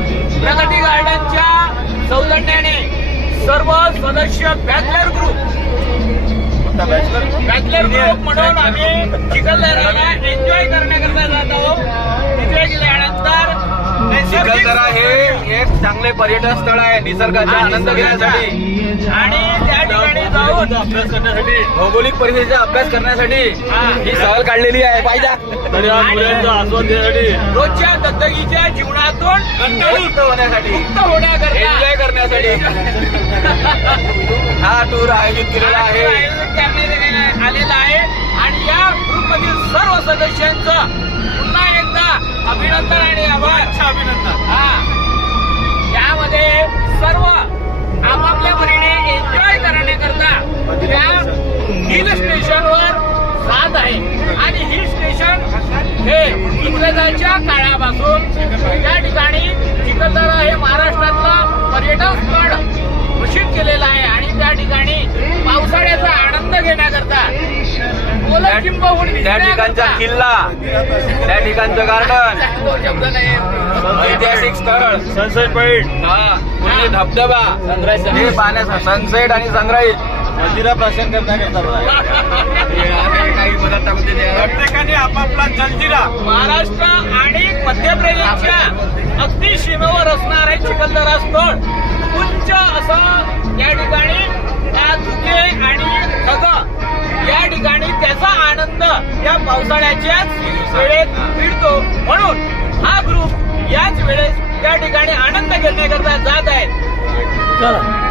प्रगती गार्डनच्या सौजन्याने सर्व सदस्य बॅचलर ग्रुप म्हणून आम्ही चिखलदऱ्याला एन्जॉय करण्याकरता जात आहोत. तिथे गेल्यानंतर चिखलदरा हे एक चांगले पर्यटन स्थळ आहे निसर्गाचा आनंद घेण्यासाठी आणि त्या ठिकाणी जाऊन अभ्यास करण्यासाठी, भौगोलिक परिस्थितीचा अभ्यास करण्यासाठी ही सहल काढलेली आहे. पाहिजे आस्वाद घेण्यासाठी, रोजच्या दगदगीच्या जीवनातून मुक्त होण्यासाठी, मुक्त होण्याकरता एन्जॉय करण्यासाठी हा टूर आयोजित केलेला आहे. आयोजित करण्यात आलेला आहे. आणि या ग्रुपमधील सर्व सदस्यांचं पुन्हा एकदा अभिनंदन आणि आभार. अभिनंदन. यामध्ये सर्व आपापल्या परीने एन्जॉय करण्याकरता त्या हिल स्टेशनवर जात आहे. आणि हिल स्टेशन हे इंग्रजांच्या काळापासून त्या ठिकाणी चिखलदरा हे महाराष्ट्रातलं पर्यटन स्थळ घोषित केलेलं आहे. आणि त्या ठिकाणी पावसाळ्याचा आनंद घेण्याकरता त्या ठिकाणचा किल्ला, त्या ठिकाणचं गार्डन, ऐतिहासिक स्थळ, सनसेट पॉइंट, धबधबा, हे पाण्याचा सनसेट आणि सनराईज मंदिरा प्रसन्न करण्याकरता काही पदार्थामध्ये प्रत्येकाने आपापला जंजिरा. महाराष्ट्र आणि मध्य प्रदेशच्या अगदी सीमेवर असणारे चिखलदरा स्थळ उंच असं या ठिकाणी धुके आणि ढग या ठिकाणी त्याचा आनंद या पावसाळ्याच्याच वेळेत मिळतो. म्हणून हा ग्रुप याच वेळेस त्या ठिकाणी आनंद घेण्याकरता जात आहे. चला.